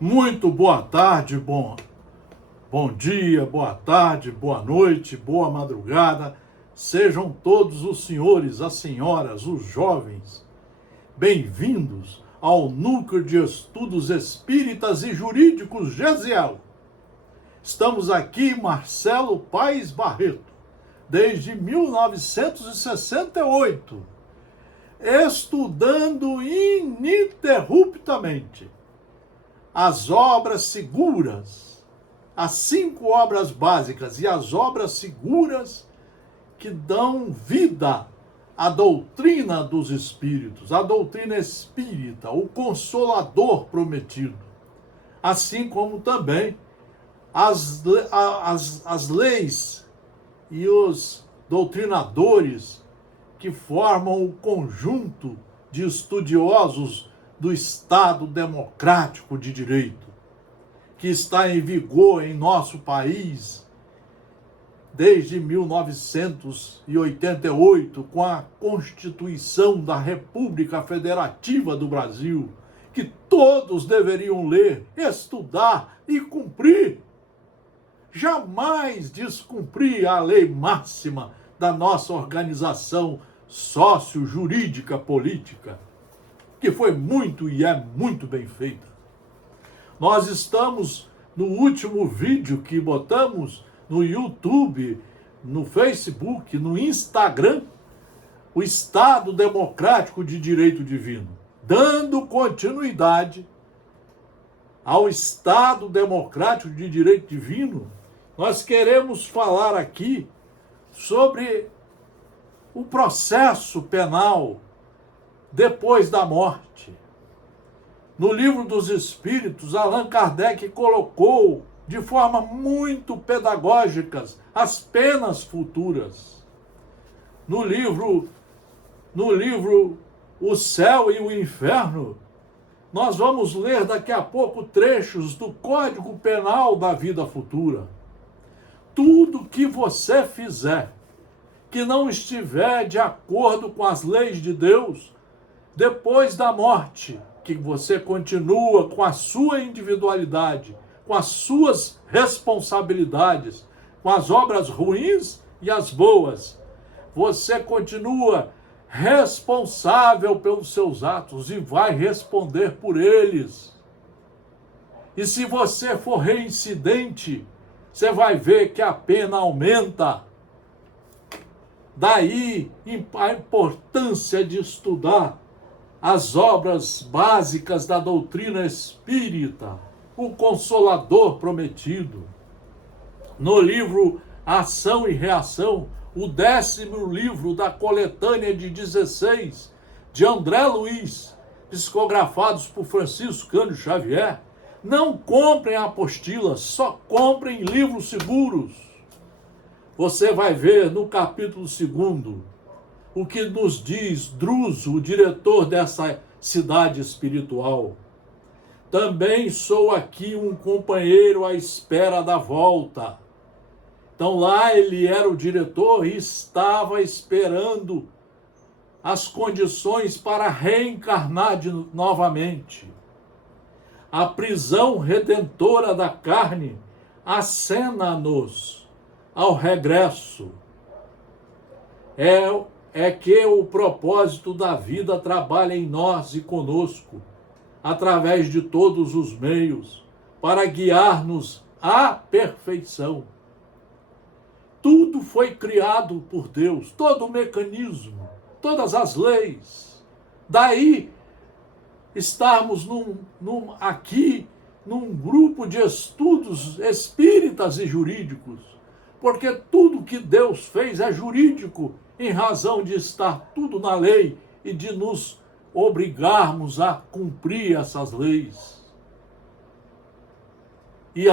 Muito boa tarde, bom dia, boa tarde, boa noite, boa madrugada. Sejam todos os senhores, as senhoras, os jovens, bem-vindos ao Núcleo de Estudos Espíritas e Jurídicos Gesiel. Estamos aqui, Marcelo Paes Barreto, desde 1968, estudando ininterruptamente as obras seguras, as 5 obras básicas e as obras seguras que dão vida à doutrina dos espíritos, à doutrina espírita, o Consolador prometido, assim como também as leis e os doutrinadores que formam o conjunto de estudiosos do Estado Democrático de Direito, que está em vigor em nosso país desde 1988, com a Constituição da República Federativa do Brasil, que todos deveriam ler, estudar e cumprir. Jamais descumprir a lei máxima da nossa organização sócio-jurídica política, que foi muito e é muito bem feita. Nós estamos no último vídeo que botamos no YouTube, no Facebook, no Instagram, o Estado Democrático de Direito Divino, dando continuidade ao Estado Democrático de Direito Divino. Nós queremos falar aqui sobre o processo penal depois da morte. No Livro dos Espíritos, Allan Kardec colocou de forma muito pedagógica as penas futuras. No livro O Céu e o Inferno, nós vamos ler daqui a pouco trechos do Código Penal da vida futura. Tudo que você fizer que não estiver de acordo com as leis de Deus, depois da morte, que você continua com a sua individualidade, com as suas responsabilidades, com as obras ruins e as boas, você continua responsável pelos seus atos e vai responder por eles. E se você for reincidente, você vai ver que a pena aumenta. Daí a importância de estudar as obras básicas da doutrina espírita, o Consolador prometido. No livro Ação e Reação, o 10º livro da coletânea de 16, de André Luiz, psicografados por Francisco Cândido Xavier, não comprem a apostila, só comprem livros seguros. Você vai ver no capítulo 2º, o que nos diz Druso, o diretor dessa cidade espiritual. Também sou aqui um companheiro à espera da volta. Então lá ele era o diretor e estava esperando as condições para reencarnar novamente. A prisão redentora da carne acena-nos ao regresso. É que o propósito da vida trabalha em nós e conosco, através de todos os meios, para guiar-nos à perfeição. Tudo foi criado por Deus, todo o mecanismo, todas as leis. Daí estarmos aqui num grupo de estudos espíritas e jurídicos, porque tudo que Deus fez é jurídico, em razão de estar tudo na lei e de nos obrigarmos a cumprir essas leis. E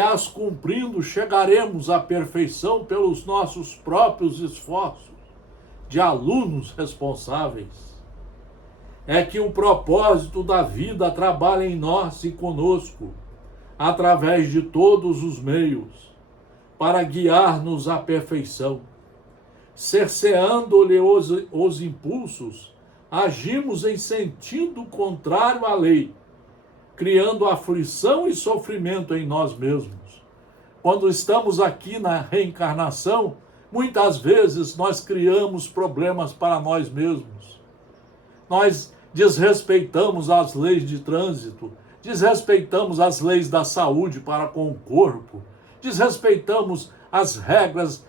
as cumprindo, chegaremos à perfeição pelos nossos próprios esforços de alunos responsáveis. É que o propósito da vida trabalha em nós e conosco, através de todos os meios, para guiar-nos à perfeição. Cerceando-lhe os impulsos, agimos em sentido contrário à lei, criando aflição e sofrimento em nós mesmos. Quando estamos aqui na reencarnação, muitas vezes nós criamos problemas para nós mesmos. Nós desrespeitamos as leis de trânsito, desrespeitamos as leis da saúde para com o corpo, desrespeitamos as regras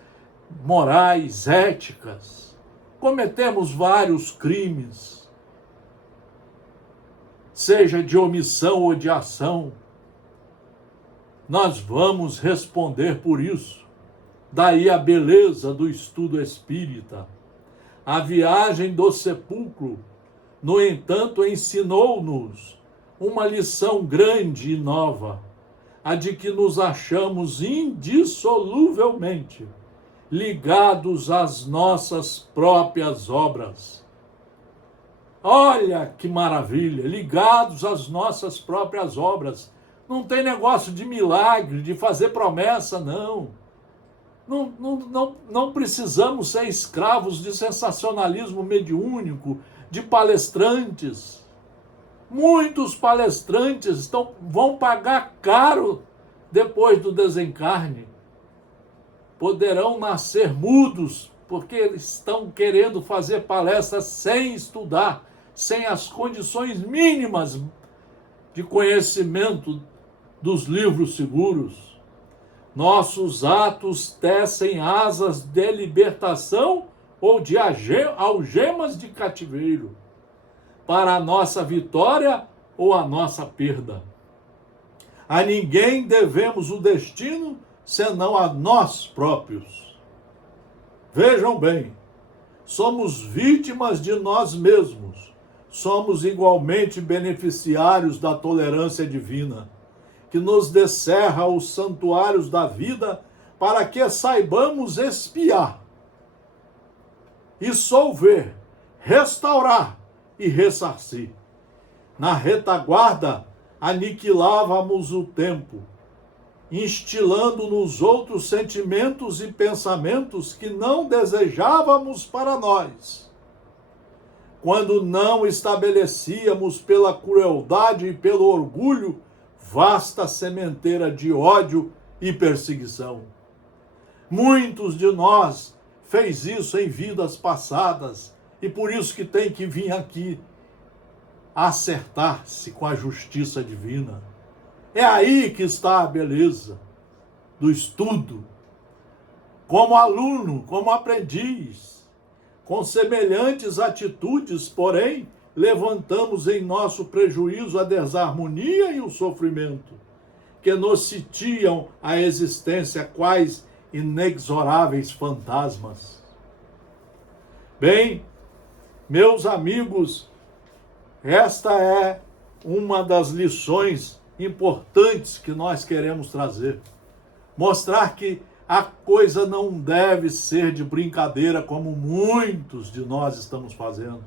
morais, éticas, cometemos vários crimes, seja de omissão ou de ação. Nós vamos responder por isso. Daí a beleza do estudo espírita. A viagem do sepulcro, no entanto, ensinou-nos uma lição grande e nova, a de que nos achamos indissoluvelmente ligados às nossas próprias obras. Olha que maravilha, ligados às nossas próprias obras. Não tem negócio de milagre, de fazer promessa, não. Não precisamos ser escravos de sensacionalismo mediúnico, de palestrantes. Muitos palestrantes vão pagar caro depois do desencarne. Poderão nascer mudos, porque eles estão querendo fazer palestras sem estudar, sem as condições mínimas de conhecimento dos livros seguros. Nossos atos tecem asas de libertação ou de algemas de cativeiro, para a nossa vitória ou a nossa perda. A ninguém devemos o destino, senão a nós próprios. Vejam bem, somos vítimas de nós mesmos, somos igualmente beneficiários da tolerância divina, que nos descerra os santuários da vida para que saibamos espiar e solver, restaurar e ressarcir. Na retaguarda, aniquilávamos o tempo, instilando nos outros sentimentos e pensamentos que não desejávamos para nós. Quando não estabelecíamos pela crueldade e pelo orgulho vasta sementeira de ódio e perseguição. Muitos de nós fez isso em vidas passadas e por isso que tem que vir aqui acertar-se com a justiça divina. É aí que está a beleza do estudo. Como aluno, como aprendiz, com semelhantes atitudes, porém, levantamos em nosso prejuízo a desarmonia e o sofrimento, que nos sitiam a existência quais inexoráveis fantasmas. Bem, meus amigos, esta é uma das lições importantes que nós queremos trazer. Mostrar que a coisa não deve ser de brincadeira, como muitos de nós estamos fazendo.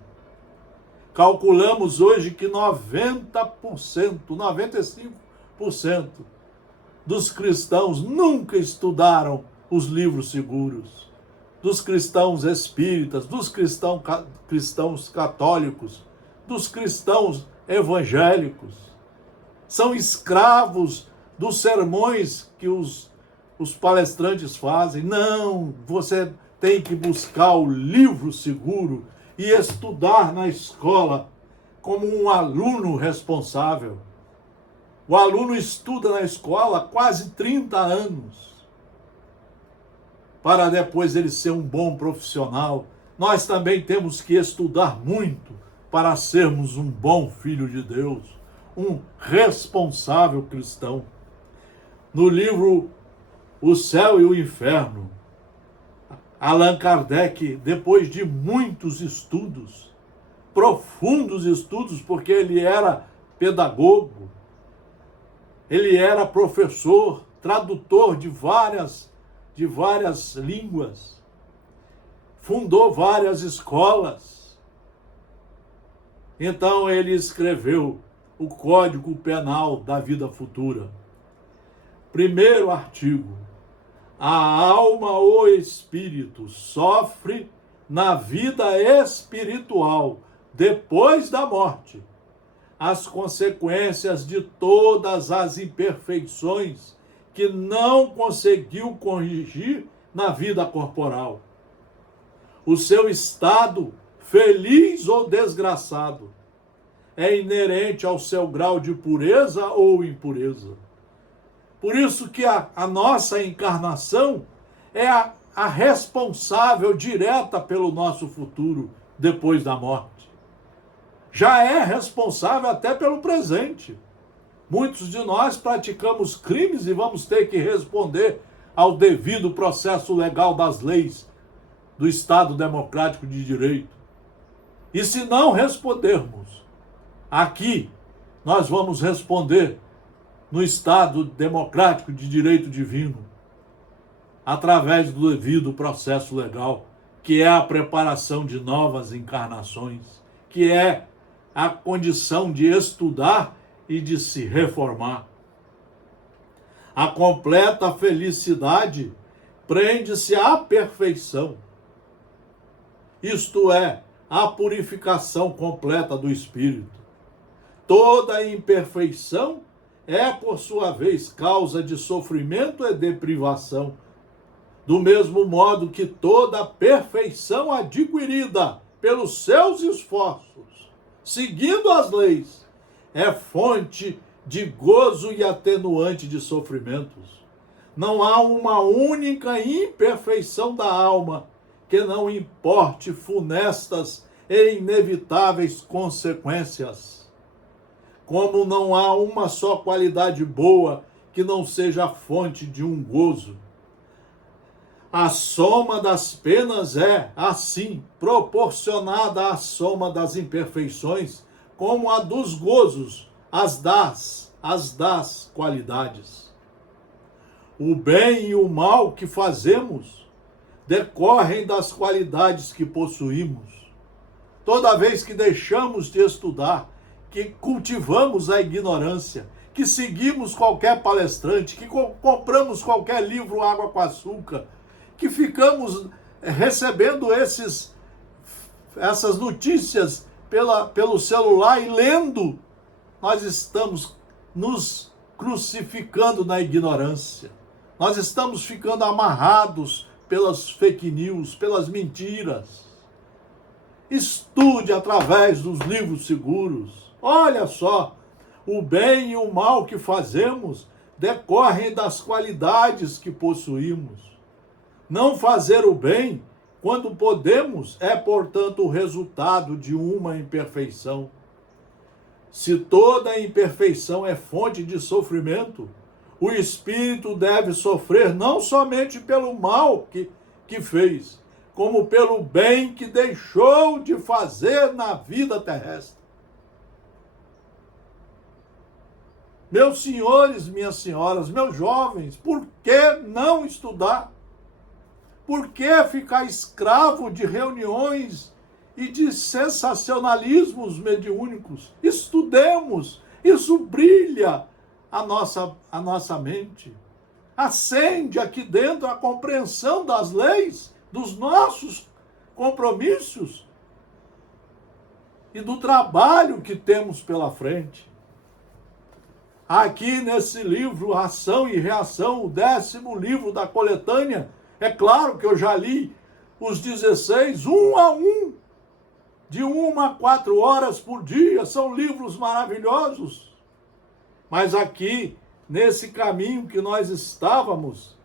Calculamos hoje que 90%, 95% dos cristãos nunca estudaram os livros seguros. Dos cristãos espíritas, dos cristãos católicos, dos cristãos evangélicos. São escravos dos sermões que os palestrantes fazem. Não, você tem que buscar o livro seguro e estudar na escola como um aluno responsável. O aluno estuda na escola há quase 30 anos, para depois ele ser um bom profissional. Nós também temos que estudar muito para sermos um bom filho de Deus, um responsável cristão. No livro O Céu e o Inferno, Allan Kardec, depois de muitos estudos, profundos estudos, porque ele era pedagogo, ele era professor, tradutor de várias línguas, fundou várias escolas. Então ele escreveu o Código Penal da Vida Futura. Primeiro artigo: a alma ou espírito sofre na vida espiritual, depois da morte, as consequências de todas as imperfeições que não conseguiu corrigir na vida corporal. O seu estado, feliz ou desgraçado, é inerente ao seu grau de pureza ou impureza. Por isso que a nossa encarnação é a responsável direta pelo nosso futuro depois da morte. Já é responsável até pelo presente. Muitos de nós praticamos crimes e vamos ter que responder ao devido processo legal das leis do Estado Democrático de Direito. E se não respondermos aqui, nós vamos responder no Estado Democrático de Direito Divino, através do devido processo legal, que é a preparação de novas encarnações, que é a condição de estudar e de se reformar. A completa felicidade prende-se à perfeição, isto é, à purificação completa do espírito. Toda imperfeição é, por sua vez, causa de sofrimento e de privação, do mesmo modo que toda perfeição adquirida pelos seus esforços, seguindo as leis, é fonte de gozo e atenuante de sofrimentos. Não há uma única imperfeição da alma que não importe funestas e inevitáveis consequências. Como não há uma só qualidade boa que não seja fonte de um gozo. A soma das penas é, assim, proporcionada à soma das imperfeições, como a dos gozos, as das qualidades. O bem e o mal que fazemos decorrem das qualidades que possuímos. Toda vez que deixamos de estudar, que cultivamos a ignorância, que seguimos qualquer palestrante, que compramos qualquer livro água com açúcar, que ficamos recebendo essas notícias pelo celular e lendo, nós estamos nos crucificando na ignorância. Nós estamos ficando amarrados pelas fake news, pelas mentiras. Estude através dos livros seguros. Olha só, o bem e o mal que fazemos decorrem das qualidades que possuímos. Não fazer o bem, quando podemos, é, portanto, o resultado de uma imperfeição. Se toda imperfeição é fonte de sofrimento, o espírito deve sofrer não somente pelo mal que fez, como pelo bem que deixou de fazer na vida terrestre. Meus senhores, minhas senhoras, meus jovens, por que não estudar? Por que ficar escravo de reuniões e de sensacionalismos mediúnicos? Estudemos, isso brilha a nossa mente. Acende aqui dentro a compreensão das leis, dos nossos compromissos e do trabalho que temos pela frente. Aqui nesse livro, Ação e Reação, o 10º livro da coletânea, é claro que eu já li os 16, um a um, de 1 a 4 horas por dia, são livros maravilhosos. Mas aqui, nesse caminho que nós estávamos,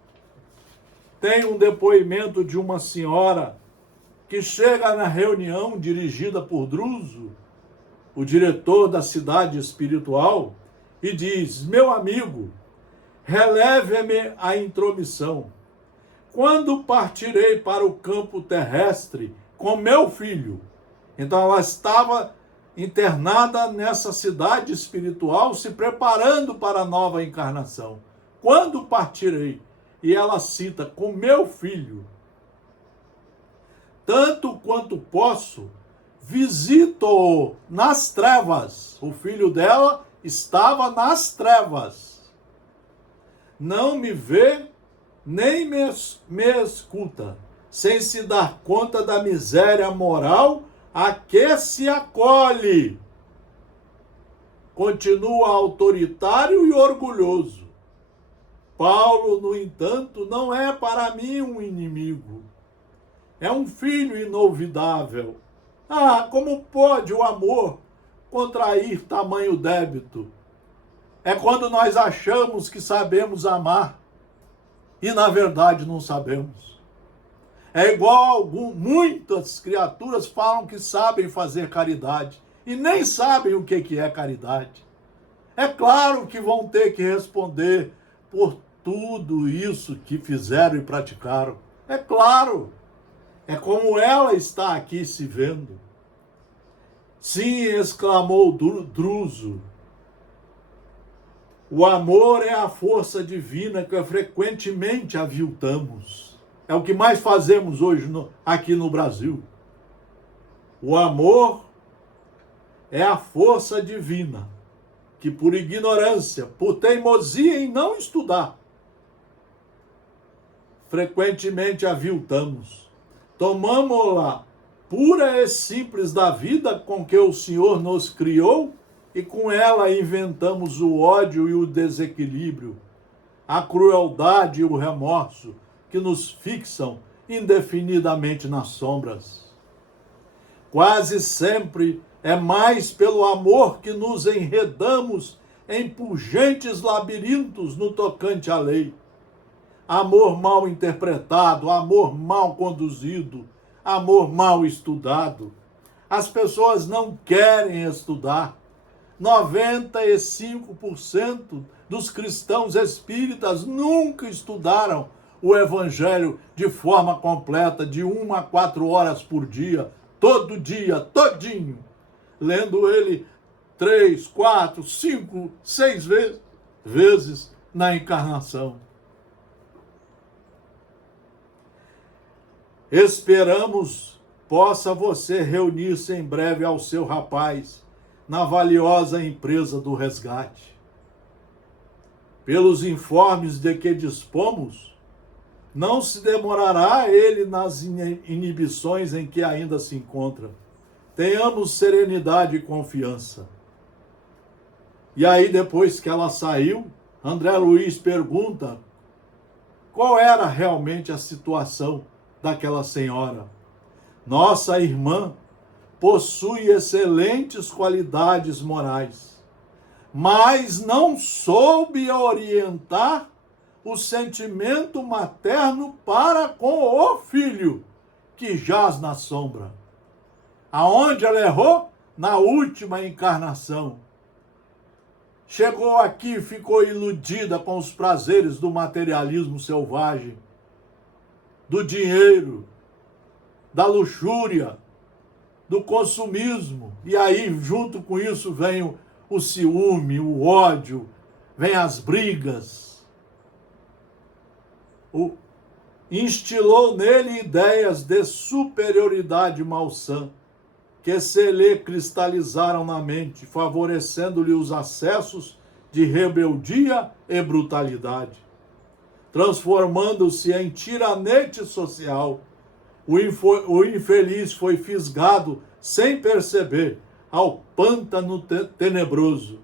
tem um depoimento de uma senhora que chega na reunião dirigida por Druso, o diretor da cidade espiritual, e diz: meu amigo, releve-me a intromissão. Quando partirei para o campo terrestre com meu filho? Então ela estava internada nessa cidade espiritual, se preparando para a nova encarnação. Quando partirei? E ela cita: com meu filho. Tanto quanto posso, visito-o nas trevas. O filho dela estava nas trevas. Não me vê, nem me escuta, sem se dar conta da miséria moral a que se acolhe. continua autoritário e orgulhoso. Paulo, no entanto, não é para mim um inimigo. É um filho inolvidável. Ah, como pode o amor contrair tamanho débito? É quando nós achamos que sabemos amar e, na verdade, não sabemos. É igual muitas criaturas falam que sabem fazer caridade e nem sabem o que é caridade. É claro que vão ter que responder por tudo isso que fizeram e praticaram. É claro. É como ela está aqui se vendo. Sim, exclamou Druso. O amor é a força divina que frequentemente aviltamos. É o que mais fazemos hoje aqui no Brasil. O amor é a força divina que, por ignorância, por teimosia em não estudar, frequentemente aviltamos. Tomamos-la pura e simples da vida com que o Senhor nos criou e com ela inventamos o ódio e o desequilíbrio, a crueldade e o remorso que nos fixam indefinidamente nas sombras. Quase sempre é mais pelo amor que nos enredamos em pungentes labirintos no tocante à lei. Amor mal interpretado, amor mal conduzido, amor mal estudado. As pessoas não querem estudar. 95% dos cristãos espíritas nunca estudaram o Evangelho de forma completa, de 1 a 4 horas por dia, todo dia, todinho, lendo ele 3, 4, 5, 6 vezes na encarnação. Esperamos possa você reunir-se em breve ao seu rapaz na valiosa empresa do resgate. Pelos informes de que dispomos, não se demorará ele nas inibições em que ainda se encontra. Tenhamos serenidade e confiança. E aí, depois que ela saiu, André Luiz pergunta qual era realmente a situação daquela senhora. Nossa irmã possui excelentes qualidades morais, mas não soube orientar o sentimento materno para com o filho que jaz na sombra. Aonde ela errou? Na última encarnação. Chegou aqui e ficou iludida com os prazeres do materialismo selvagem, do dinheiro, da luxúria, do consumismo. E aí, junto com isso, vem o ciúme, o ódio, vem as brigas. Instilou nele ideias de superioridade malsã, que se lhe cristalizaram na mente, favorecendo-lhe os acessos de rebeldia e brutalidade. Transformando-se em tiranete social, o infeliz foi fisgado sem perceber ao pântano tenebroso,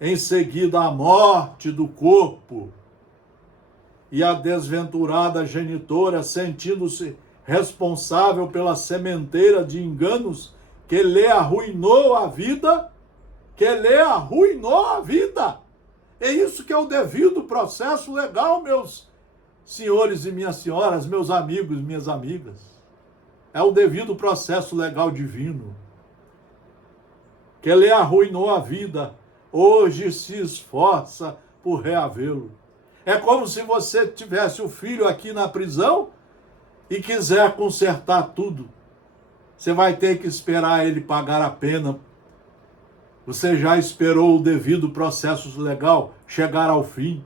em seguida à morte do corpo. E a desventurada genitora, sentindo-se responsável pela sementeira de enganos que lhe arruinou a vida, É isso que é o devido processo legal, meus senhores e minhas senhoras, meus amigos e minhas amigas. É o devido processo legal divino. Que lhe arruinou a vida, hoje se esforça por reavê-lo. É como se você tivesse o filho aqui na prisão e quiser consertar tudo. Você vai ter que esperar ele pagar a pena. Você já esperou o devido processo legal chegar ao fim,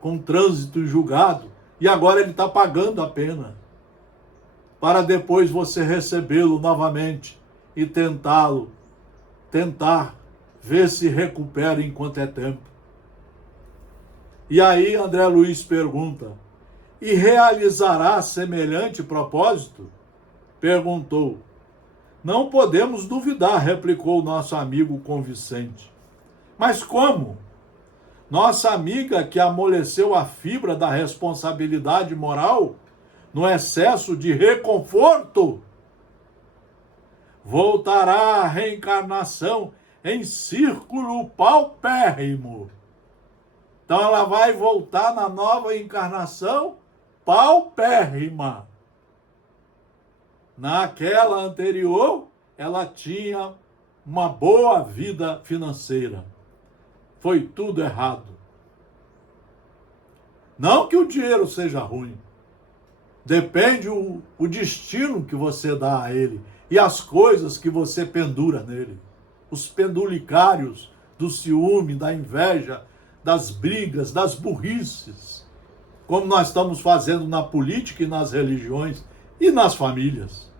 com trânsito e julgado, e agora ele está pagando a pena, para depois você recebê-lo novamente e tentar ver se recupera enquanto é tempo. E aí André Luiz pergunta, e realizará semelhante propósito? Perguntou. Não podemos duvidar, replicou o nosso amigo convincente. Mas como? Nossa amiga que amoleceu a fibra da responsabilidade moral no excesso de reconforto, voltará à reencarnação em círculo paupérrimo. Então ela vai voltar na nova encarnação paupérrima. Naquela anterior, ela tinha uma boa vida financeira. Foi tudo errado. Não que o dinheiro seja ruim. Depende o destino que você dá a ele e as coisas que você pendura nele. Os pendulicários do ciúme, da inveja, das brigas, das burrices, como nós estamos fazendo na política e nas religiões e nas famílias.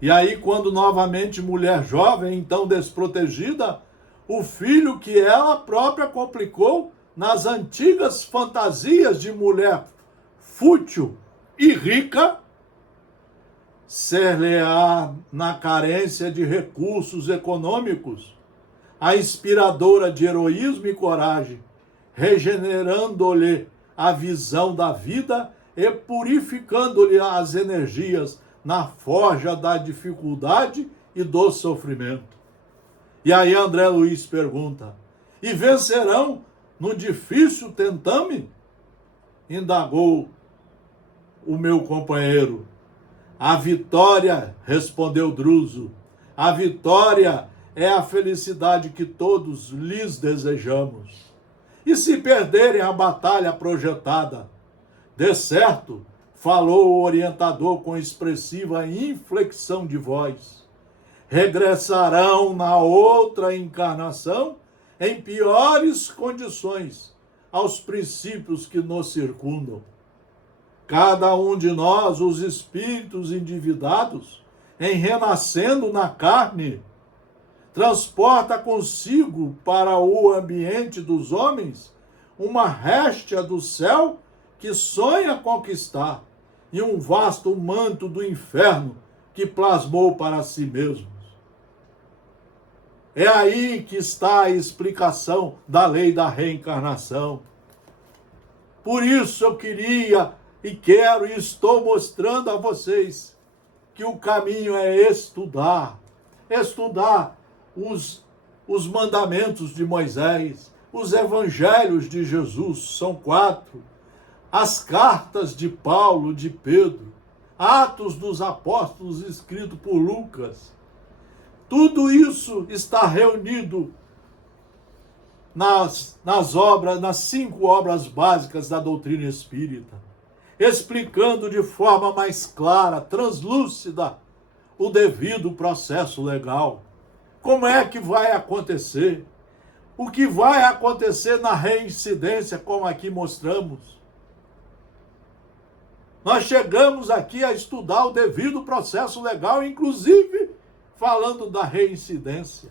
E aí, quando novamente mulher jovem, então desprotegida, o filho que ela própria complicou nas antigas fantasias de mulher fútil e rica, ser-lhe-á na carência de recursos econômicos, a inspiradora de heroísmo e coragem, regenerando-lhe a visão da vida e purificando-lhe as energias na forja da dificuldade e do sofrimento. E aí André Luiz pergunta: e vencerão no difícil tentame? Indagou o meu companheiro. A vitória, respondeu Druso, a vitória é a felicidade que todos lhes desejamos. E se perderem a batalha projetada? De certo, falou o orientador com expressiva inflexão de voz, regressarão na outra encarnação em piores condições aos princípios que nos circundam. Cada um de nós, os espíritos endividados, em renascendo na carne, transporta consigo para o ambiente dos homens uma réstia do céu que sonha conquistar e um vasto manto do inferno que plasmou para si mesmos. É aí que está a explicação da lei da reencarnação. Por isso eu queria e quero e estou mostrando a vocês que o caminho é estudar os mandamentos de Moisés, os evangelhos de Jesus, são 4, as cartas de Paulo, de Pedro, Atos dos Apóstolos escrito por Lucas. Tudo isso está reunido nas 5 obras básicas da doutrina espírita, explicando de forma mais clara, translúcida, o devido processo legal. Como é que vai acontecer? O que vai acontecer na reincidência, como aqui mostramos? Nós chegamos aqui a estudar o devido processo legal, inclusive falando da reincidência.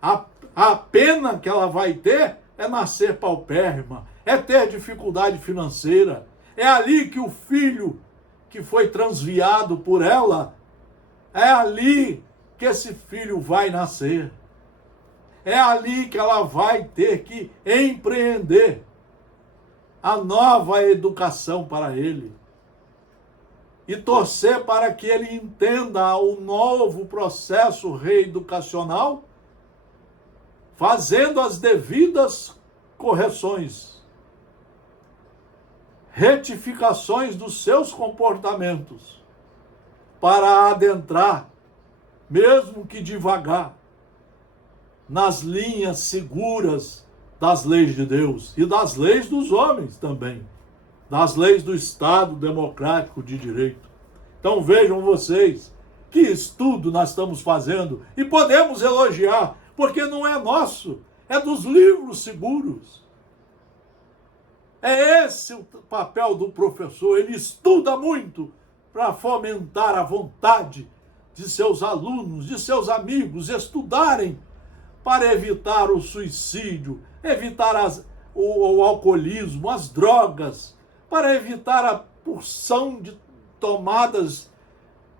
A pena que ela vai ter é nascer paupérrima, é ter dificuldade financeira. É ali que o filho que foi transviado por ela, é ali que esse filho vai nascer. É ali que ela vai ter que empreender a nova educação para ele. E torcer para que ele entenda o novo processo reeducacional, fazendo as devidas correções, retificações dos seus comportamentos, para adentrar, mesmo que devagar, nas linhas seguras das leis de Deus e das leis dos homens também, das leis do Estado democrático de direito. Então vejam vocês que estudo nós estamos fazendo e podemos elogiar, porque não é nosso, é dos livros seguros. É esse o papel do professor, ele estuda muito para fomentar a vontade de seus alunos, de seus amigos, estudarem para evitar o suicídio, evitar o alcoolismo, as drogas, para evitar a porção de tomadas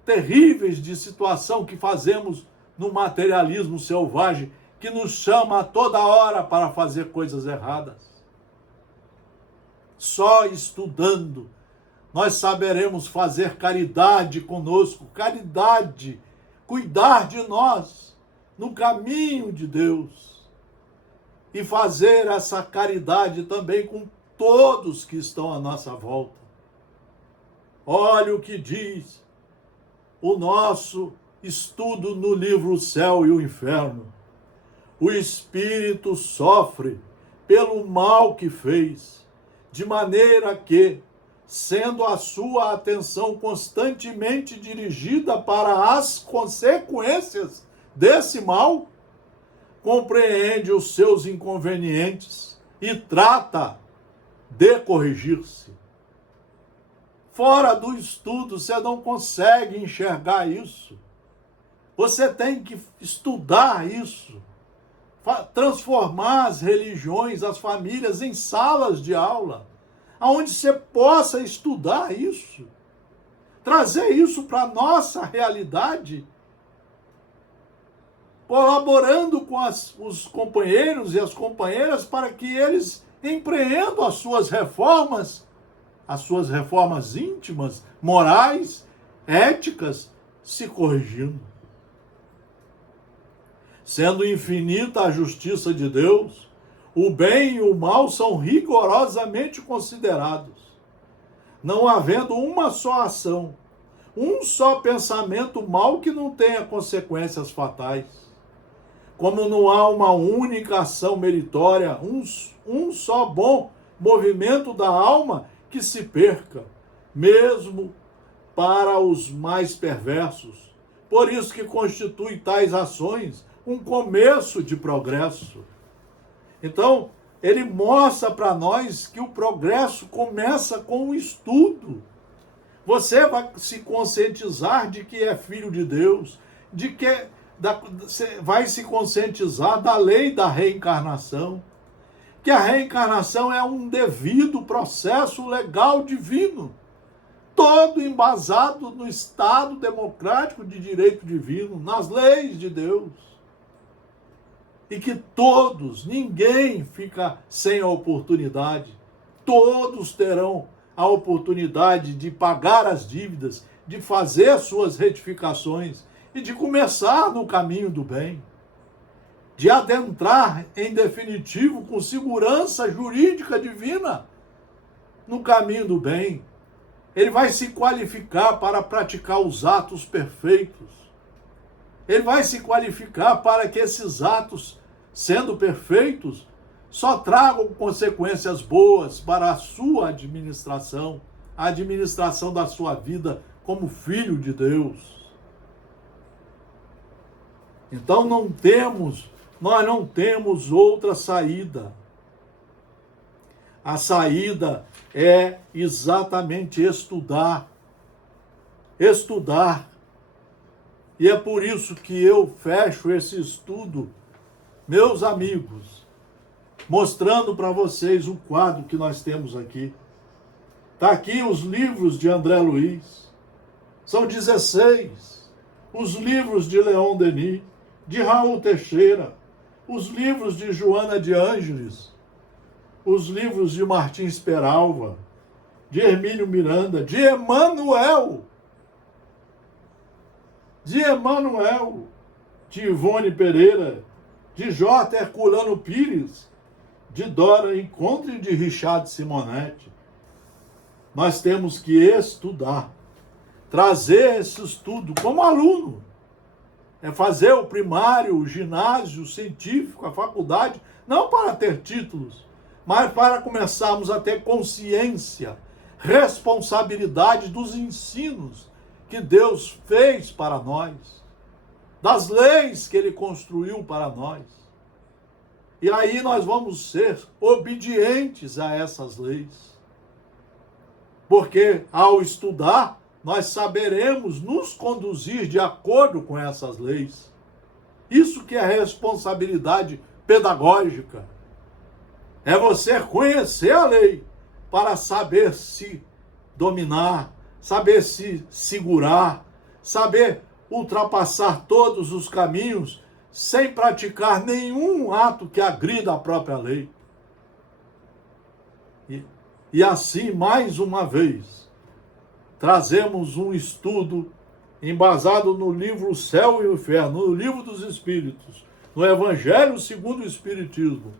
terríveis de situação que fazemos no materialismo selvagem que nos chama a toda hora para fazer coisas erradas. Só estudando nós saberemos fazer caridade conosco, caridade, cuidar de nós no caminho de Deus e fazer essa caridade também com todos que estão à nossa volta. Olha o que diz o nosso estudo no livro O Céu e o Inferno. O espírito sofre pelo mal que fez, de maneira que, sendo a sua atenção constantemente dirigida para as consequências desse mal, compreende os seus inconvenientes e trata de corrigir-se. Fora do estudo, você não consegue enxergar isso. Você tem que estudar isso, transformar as religiões, as famílias em salas de aula, onde você possa estudar isso, trazer isso para a nossa realidade, colaborando com os companheiros e as companheiras para que eles empreendam as suas reformas íntimas, morais, éticas, se corrigindo. Sendo infinita a justiça de Deus, o bem e o mal são rigorosamente considerados, não havendo uma só ação, um só pensamento mau que não tenha consequências fatais. Como não há uma única ação meritória, um só bom movimento da alma que se perca, mesmo para os mais perversos. Por isso que constitui tais ações um começo de progresso. Então, ele mostra para nós que o progresso começa com o estudo. Você vai se conscientizar de que é filho de Deus, vai se conscientizar da lei da reencarnação, que a reencarnação é um devido processo legal divino, todo embasado no Estado democrático de direito divino, nas leis de Deus. E que todos, ninguém fica sem a oportunidade, todos terão a oportunidade de pagar as dívidas, de fazer suas retificações e de começar no caminho do bem, de adentrar em definitivo com segurança jurídica divina no caminho do bem. Ele vai se qualificar para praticar os atos perfeitos. Ele vai se qualificar para que esses atos, sendo perfeitos, só tragam consequências boas para a sua administração, a administração da sua vida como filho de Deus. Então nós não temos outra saída. A saída é exatamente estudar. Estudar. E é por isso que eu fecho esse estudo, meus amigos, mostrando para vocês o quadro que nós temos aqui. Está aqui os livros de André Luiz. São 16. Os livros de Leon Denis, de Raul Teixeira, os livros de Joana de Ângeles, os livros de Martins Peralva, de Hermínio Miranda, de Emmanuel, de Ivone Pereira, de J. Herculano Pires, de Dora Encontre e de Richard Simonetti. Nós temos que estudar, trazer esse estudo como aluno. É fazer o primário, o ginásio, o científico, a faculdade, não para ter títulos, mas para começarmos a ter consciência, responsabilidade dos ensinos que Deus fez para nós, das leis que Ele construiu para nós. E aí nós vamos ser obedientes a essas leis. Porque ao estudar, nós saberemos nos conduzir de acordo com essas leis. Isso que é responsabilidade pedagógica. É você conhecer a lei para saber se dominar, saber se segurar, saber ultrapassar todos os caminhos sem praticar nenhum ato que agrida a própria lei. E assim, mais uma vez, trazemos um estudo embasado no livro Céu e Inferno, no livro dos Espíritos, no Evangelho segundo o Espiritismo.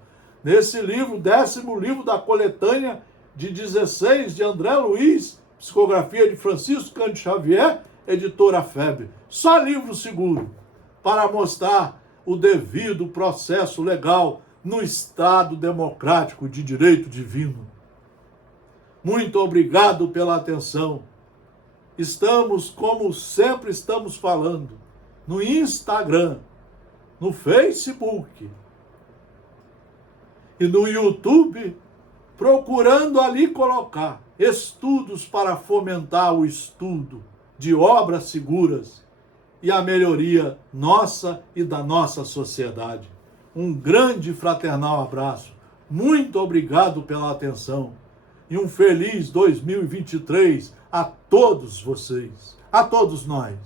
Nesse livro, 10º livro da coletânea de 16 de André Luiz, psicografia de Francisco Cândido Xavier, editora FEB. Só livro seguro para mostrar o devido processo legal no Estado democrático de direito divino. Muito obrigado pela atenção. Estamos, como sempre estamos falando, no Instagram, no Facebook e no YouTube, procurando ali colocar estudos para fomentar o estudo de obras seguras e a melhoria nossa e da nossa sociedade. Um grande fraternal abraço. Muito obrigado pela atenção. E um feliz 2023 a todos vocês, a todos nós.